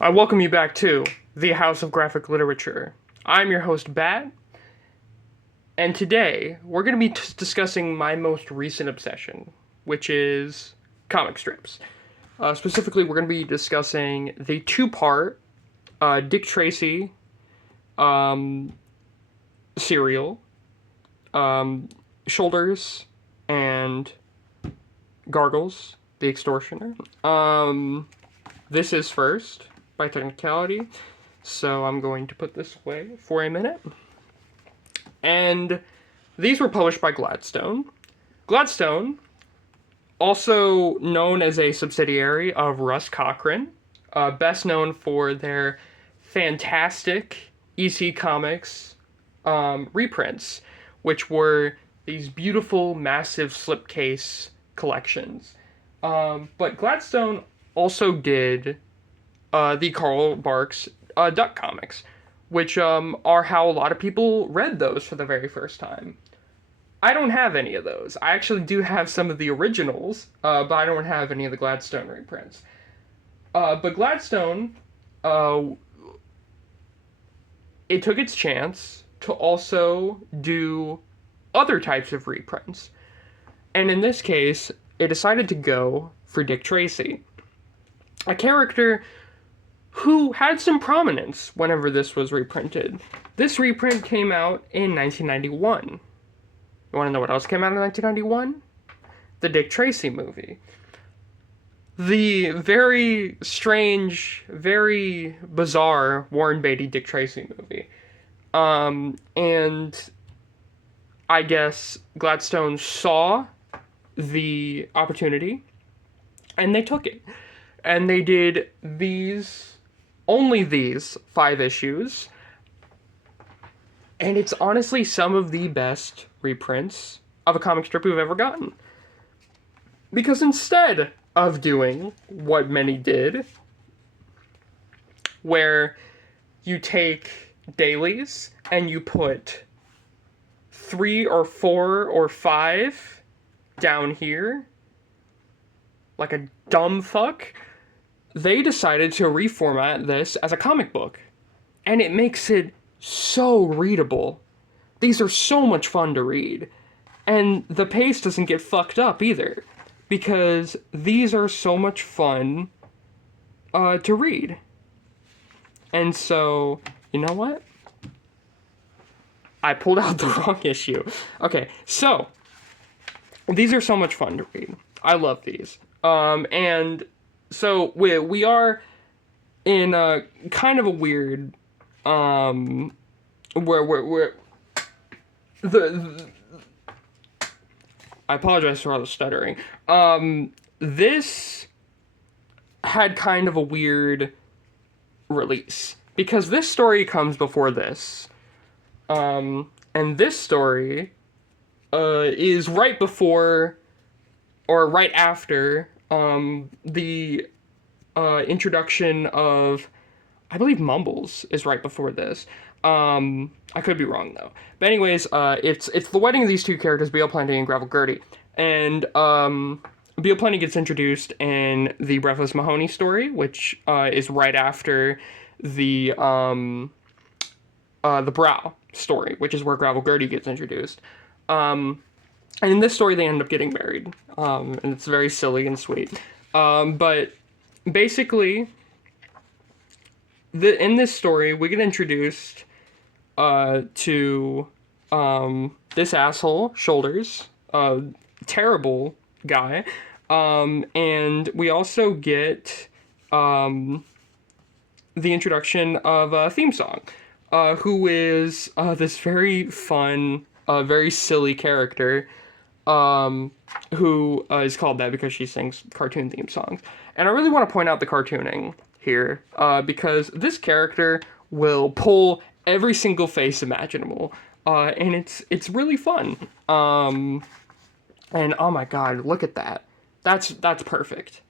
I welcome you back to the House of Graphic Literature. I'm your host, Bat, and today we're going to be discussing my most recent obsession, which is comic strips. Specifically, we're going to be discussing the two-part Dick Tracy serial, Shoulders, and Gargles, the Extortioner. This is first, by technicality, so I'm going to put this away for a minute. And these were published by Gladstone. Gladstone, also known as a subsidiary of Russ Cochran, best known for their fantastic EC Comics reprints, which were these beautiful, massive slipcase collections. But Gladstone also did the Carl Barks Duck comics, which are how a lot of people read those for the very first time. I don't have any of those. I actually do have some of the originals, but I don't have any of the Gladstone reprints. But Gladstone, it took its chance to also do other types of reprints. And in this case, it decided to go for Dick Tracy, a character who had some prominence whenever this was reprinted. This reprint came out in 1991. You want to know what else came out in 1991? The Dick Tracy movie. The very strange, very bizarre Warren Beatty Dick Tracy movie. And I guess Gladstone saw the opportunity and they took it. And they did only these 5 issues. And it's honestly some of the best reprints of a comic strip we've ever gotten. Because instead of doing what many did, where you take dailies and you put 3 or 4 or 5 down here, like a dumb fuck, they decided to reformat this as a comic book. And it makes it so readable. These are so much fun to read. And the pace doesn't get fucked up either, because these are so much fun to read. And so, you know what? I pulled out the wrong issue. Okay, so these are so much fun to read. I love these. And so we are in a kind of a weird where I apologize for all the stuttering. This had kind of a weird release because this story comes before this. And this story is right before or right after the introduction of, I believe Mumbles is right before this. I could be wrong though. But anyways, it's the wedding of these two characters, Beale Plenty and Gravel Gertie. And Beale Plenty gets introduced in the Breathless Mahoney story, which is right after the Brow story, which is where Gravel Gertie gets introduced. And in this story, they end up getting married. And it's very silly and sweet. But basically, in this story, we get introduced to this asshole, Shoulders, terrible guy. And we also get the introduction of a theme song, who is this very fun, very silly character, who is called that because she sings cartoon theme songs. And I really want to point out the cartooning here, because this character will pull every single face imaginable, and it's really fun. And oh my god, look at that. That's perfect.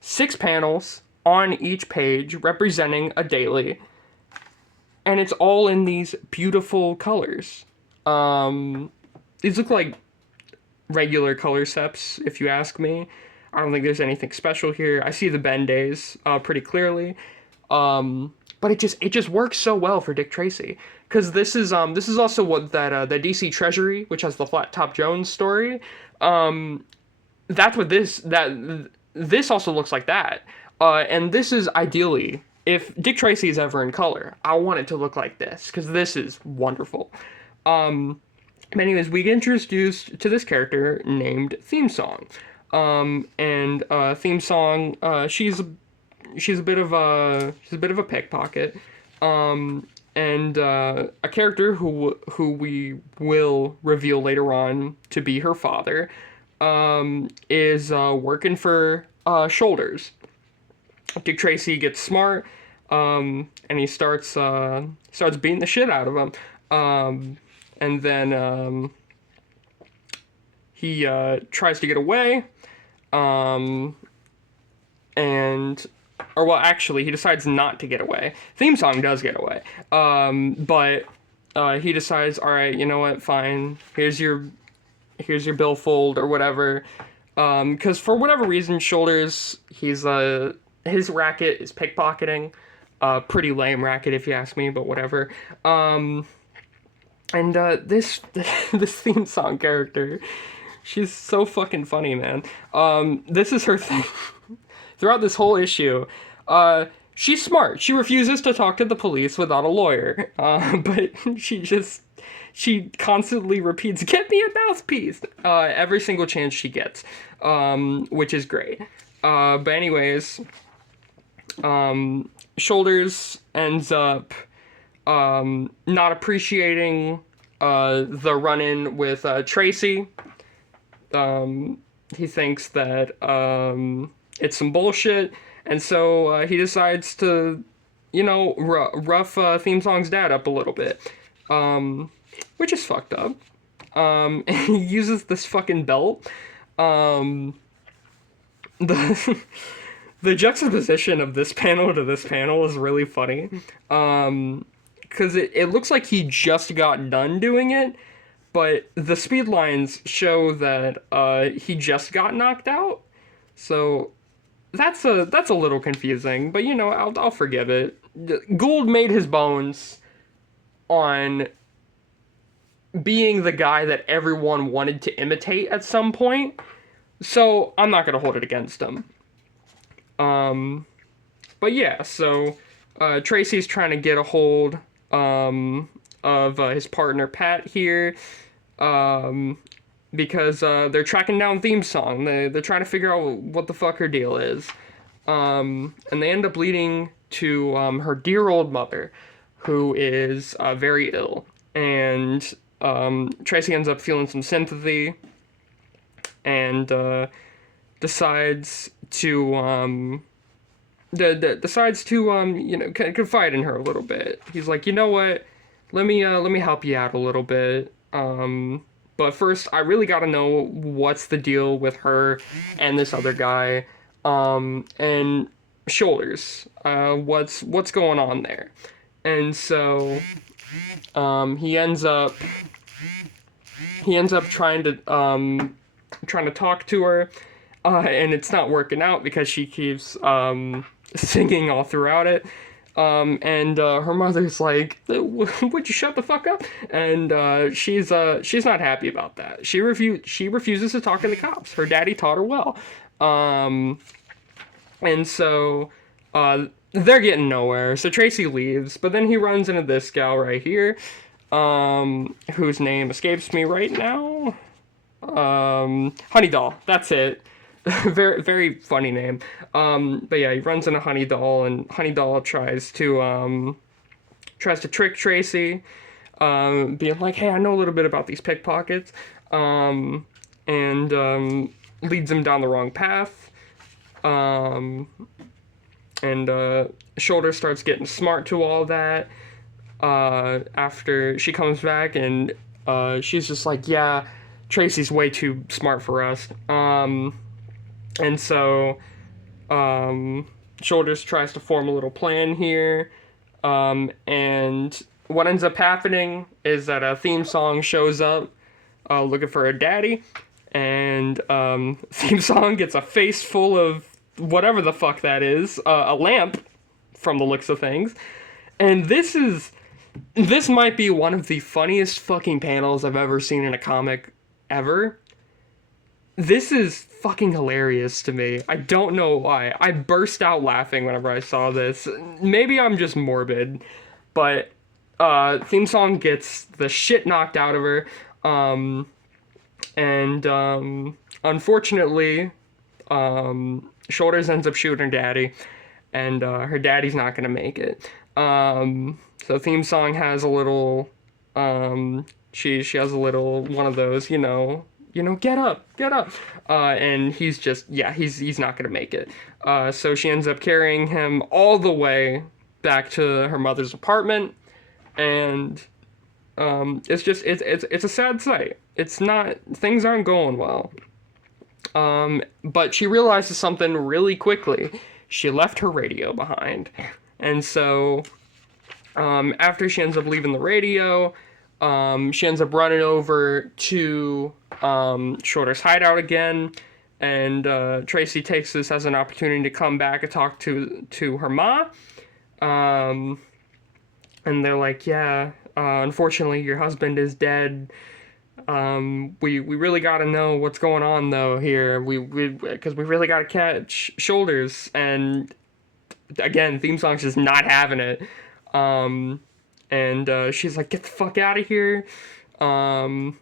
6 panels on each page representing a daily, and it's all in these beautiful colors. These look like regular color steps, if you ask me. I don't think there's anything special here. I see the Ben days pretty clearly. But it just works so well for Dick Tracy, because this is also what that the DC Treasury, which has the Flat Top Jones story. That's what this also looks like that. And this is ideally, if Dick Tracy is ever in color, I want it to look like this, because this is wonderful. But anyways, we get introduced to this character named Theme Song. And Theme Song, she's a bit of a pickpocket. And a character who we will reveal later on to be her father, is working for Shoulders. Dick Tracy gets smart, and he starts beating the shit out of him. And then he tries to get away, and or well, actually, he decides not to get away. Theme Song does get away, but he decides, all right, you know what, fine. Here's your billfold or whatever. Because for whatever reason, Shoulders, his racket is pickpocketing. Pretty lame racket if you ask me, but whatever. And this this Theme Song character, she's so fucking funny, man. This is her thing. Throughout this whole issue, she's smart. She refuses to talk to the police without a lawyer. But she constantly repeats, "Get me a mouthpiece," every single chance she gets, which is great. But anyways, Shoulders ends up not appreciating the run-in with Tracy. He thinks that it's some bullshit, and so he decides to, rough Theme Song's dad up a little bit, which is fucked up. And he uses this fucking belt. The the juxtaposition of this panel to this panel is really funny, because it looks like he just got done doing it, but the speed lines show that he just got knocked out. So that's a little confusing, but I'll forgive it. Gould made his bones on being the guy that everyone wanted to imitate at some point, so I'm not gonna hold it against him. But yeah, so Tracy's trying to get a hold of his partner Pat here, because they're tracking down Theme Song. They're trying to figure out what the fuck her deal is, and they end up leading to her dear old mother, who is very ill, and Tracy ends up feeling some sympathy, and decides to confide in her a little bit. He's like, you know what, let me help you out a little bit. But first, I really gotta know what's the deal with her and this other guy, and Shoulders. What's going on there? And so, he ends up trying to talk to her, and it's not working out because she keeps singing all throughout it. And her mother's like, "Would you shut the fuck up?" And she's not happy about that. She refuses to talk to the cops. Her daddy taught her well. And so they're getting nowhere. So Tracy leaves, but then he runs into this gal right here, whose name escapes me right now. Honey Doll. That's it. Very, very funny name. But yeah, he runs into Honey Doll, and Honey Doll tries to trick Tracy, being like, "Hey, I know a little bit about these pickpockets," and leads him down the wrong path. And Shoulder starts getting smart to all that. After she comes back, and she's just like, "Yeah, Tracy's way too smart for us." And so, Shoulders tries to form a little plan here, and what ends up happening is that a Theme Song shows up, looking for her daddy, and Theme Song gets a face full of whatever the fuck that is, a lamp from the looks of things. And this might be one of the funniest fucking panels I've ever seen in a comic ever. This is fucking hilarious to me. I don't know why. I burst out laughing whenever I saw this. Maybe I'm just morbid, but theme song gets the shit knocked out of her. And unfortunately, Shoulders ends up shooting her daddy, and her daddy's not gonna make it. So theme song has a little, she has a little one of those, get up, get up. And he's just, he's not gonna make it. So she ends up carrying him all the way back to her mother's apartment, and it's a sad sight. It's not, things aren't going well. But she realizes something really quickly. She left her radio behind. And so, after she ends up leaving the radio, she ends up running over to, Shorter's hideout again. And, Tracy takes this as an opportunity to come back and talk to her ma. And they're like, yeah, unfortunately your husband is dead. We really gotta know what's going on though here. Because we really gotta catch Shoulders. And again, theme song's just not having it. And she's like, get the fuck out of here. While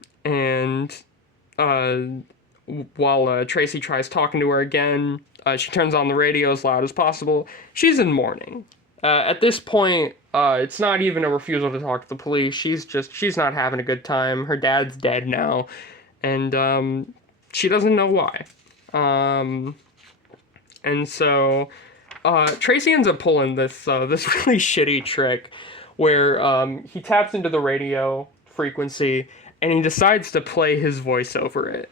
Tracy tries talking to her again, she turns on the radio as loud as possible. She's in mourning. At this point, it's not even a refusal to talk to the police. She's not having a good time. Her dad's dead now, and she doesn't know why. And so Tracy ends up pulling this really shitty trick where he taps into the radio frequency and he decides to play his voice over it.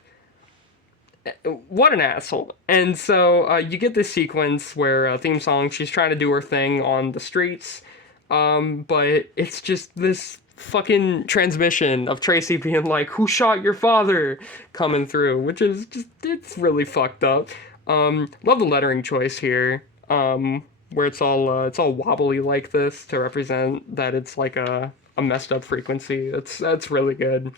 What an asshole. And so you get this sequence where theme song, she's trying to do her thing on the streets, but it's just this fucking transmission of Tracy being like, who shot your father, coming through, which is just, it's really fucked up. Love the lettering choice here, where it's all wobbly like this to represent that it's like a messed up frequency. That's really good.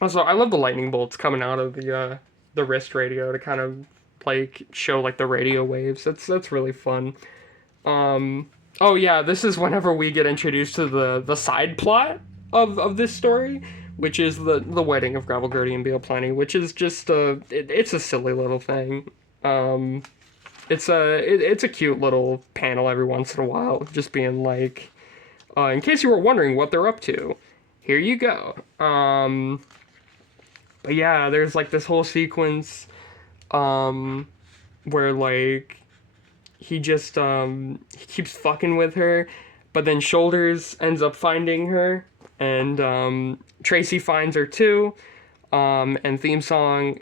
Also, I love the lightning bolts coming out of the wrist radio to kind of like show like the radio waves. That's really fun. Oh yeah, this is whenever we get introduced to the side plot of this story, which is the wedding of Gravel Gertie and Beale Plenty, which is just it's a silly little thing. It's a cute little panel every once in a while, just being like, in case you were wondering what they're up to, here you go. But yeah, there's like this whole sequence where like he just he keeps fucking with her, but then Shoulders ends up finding her, and Tracy finds her too. And theme song,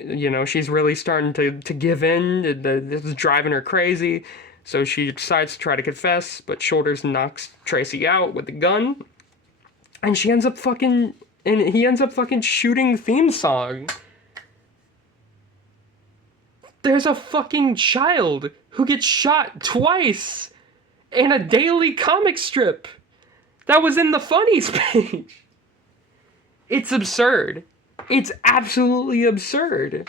she's really starting to give in. This is driving her crazy. So she decides to try to confess, but Shoulders knocks Tracy out with the gun. And he ends up fucking shooting theme song. There's a fucking child who gets shot twice in a daily comic strip that was in the funnies page. It's absurd. It's absolutely absurd.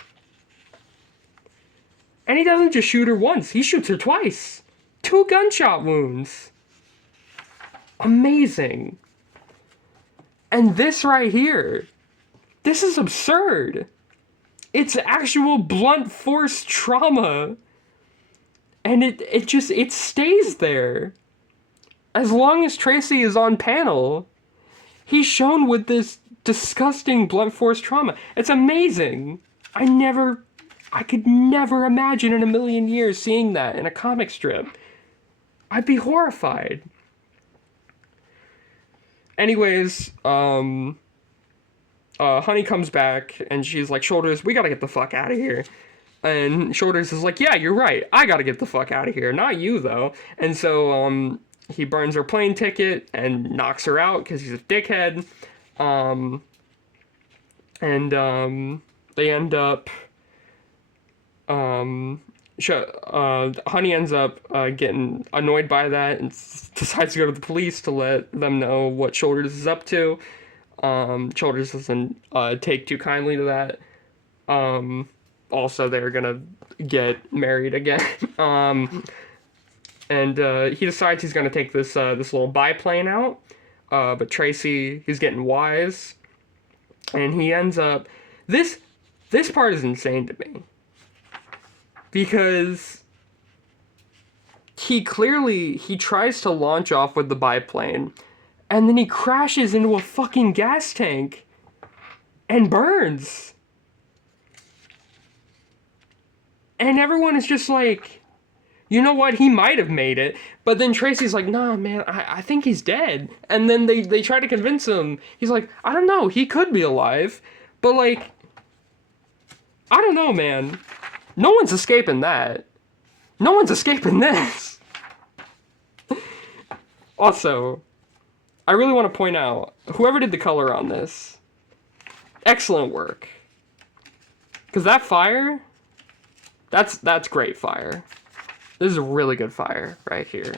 And he doesn't just shoot her once, he shoots her twice. 2 gunshot wounds. Amazing. And this right here, this is absurd. It's actual blunt force trauma. And it stays there. As long as Tracy is on panel, he's shown with this disgusting blunt force trauma. It's amazing. I could never imagine in a million years seeing that in a comic strip. I'd be horrified. Anyways, Honey comes back and she's like, Shoulders, we gotta get the fuck out of here. And Shoulders is like, yeah, you're right. I gotta get the fuck out of here. Not you, though. And so, he burns her plane ticket and knocks her out because he's a dickhead. They end up, Honey ends up getting annoyed by that and decides to go to the police to let them know what Shoulders is up to. Shoulders doesn't take too kindly to that. Also, they're gonna get married again. And he decides he's gonna take this little biplane out. But Tracy, he's getting wise, and he ends up. This part is insane to me because he tries to launch off with the biplane, and then he crashes into a fucking gas tank and burns. And everyone is just like, you know what, he might have made it. But then Tracy's like, nah, man, I think he's dead. And then they try to convince him. He's like, I don't know, he could be alive. But, like, I don't know, man. No one's escaping that. No one's escaping this. Also, I really want to point out, whoever did the color on this, excellent work. Because that fire, that's great fire. This is a really good fire right here.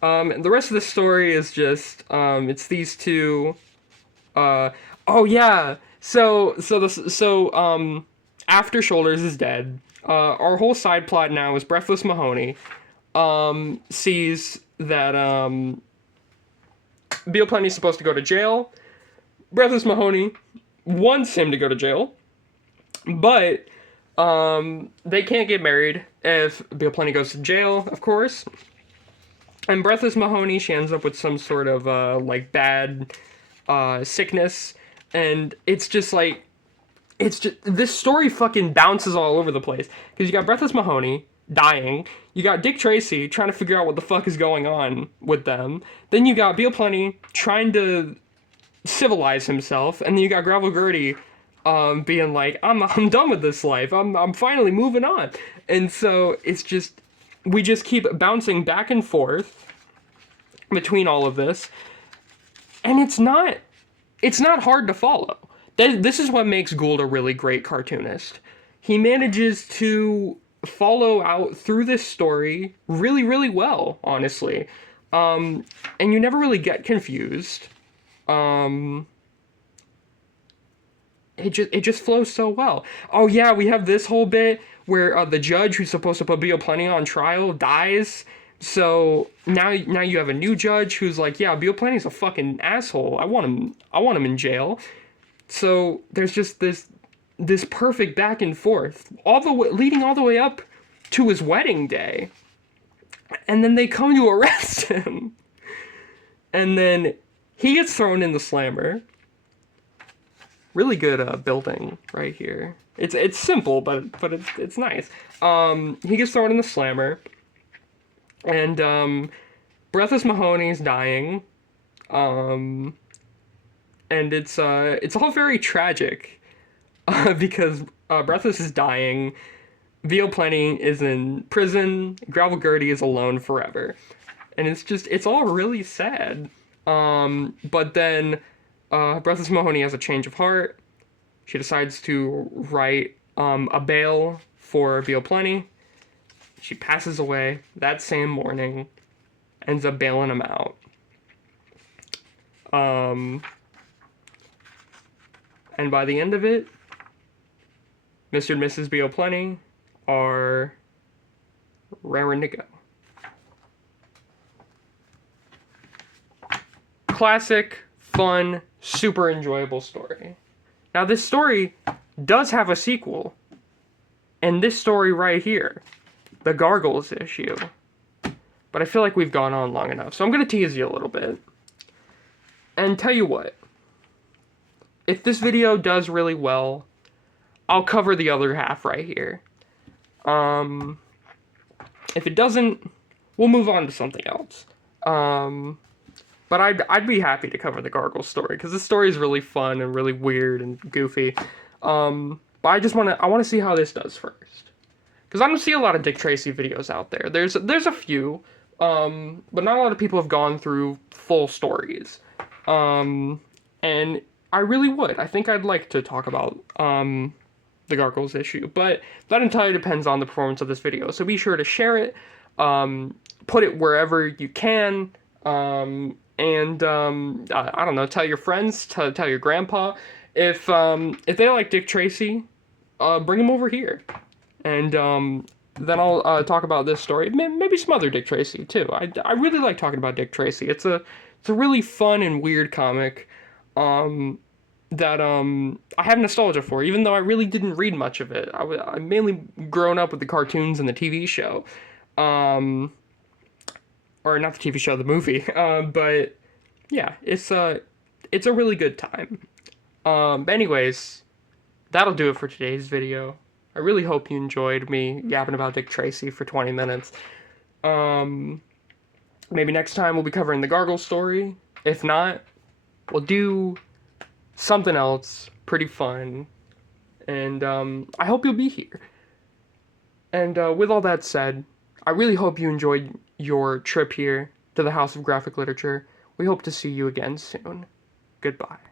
The rest of the story is just, it's these two, oh yeah, after Shoulders is dead, our whole side plot now is Breathless Mahoney, sees that, Beale Plenty's supposed to go to jail. Breathless Mahoney wants him to go to jail, but, they can't get married if Beale Plenty goes to jail, of course. And Breathless Mahoney, she ends up with some sort of, like, bad, sickness. And it's just, like, this story fucking bounces all over the place. Because you got Breathless Mahoney dying. You got Dick Tracy trying to figure out what the fuck is going on with them. Then you got Beale Plenty trying to civilize himself. And then you got Gravel Gertie being like, I'm done with this life. I'm finally moving on. And so it's just, we just keep bouncing back and forth between all of this. And it's not hard to follow. This is what makes Gould a really great cartoonist. He manages to follow out through this story really, really well, honestly. And you never really get confused. It just flows so well. Oh yeah, we have this whole bit where the judge who's supposed to put Beale Plenty on trial dies. So now you have a new judge who's like, yeah, Beale Plenty's a fucking asshole. I want him in jail. So there's just this perfect back and forth, leading all the way up to his wedding day. And then they come to arrest him. And then he gets thrown in the slammer. Really good building right here. It's simple, but it's nice. He gets thrown in the slammer, and Breathless Mahoney's dying, and it's all very tragic, because Breathless is dying, Beale Plenty is in prison, Gravel Gertie is alone forever, and it's all really sad. But then Breathless Mahoney has a change of heart. She decides to write a bail for Beale Plenty. She passes away that same morning, ends up bailing him out. And by the end of it, Mr. and Mrs. Beale Plenty are raring to go. Classic, fun, super enjoyable story. Now, this story does have a sequel, and this story right here, the Gargles issue. But I feel like we've gone on long enough, so I'm going to tease you a little bit. And tell you what, if this video does really well, I'll cover the other half right here. If it doesn't, we'll move on to something else. But I'd be happy to cover the Gargoyle story, because this story is really fun and really weird and goofy. But I want to see how this does first. Because I don't see a lot of Dick Tracy videos out there. There's a few, but not a lot of people have gone through full stories. And I really would. I think I'd like to talk about the Gargoyles issue, but that entirely depends on the performance of this video. So be sure to share it, put it wherever you can, and I don't know, tell your friends, tell your grandpa. If they like Dick Tracy, bring him over here, and then I'll talk about this story. Maybe some other Dick Tracy too. I really like talking about Dick Tracy. It's a really fun and weird comic. That I have nostalgia for, even though I really didn't read much of it. I mainly grown up with the cartoons and the TV show, or not the TV show, the movie. But yeah, it's a really good time. Anyways, that'll do it for today's video. I really hope you enjoyed me yapping about Dick Tracy for 20 minutes. Maybe next time we'll be covering the Gargoyle story. If not, we'll do something else pretty fun, and I hope you'll be here. And with all that said, I really hope you enjoyed your trip here to the House of Graphic Literature. We hope to see you again soon. Goodbye.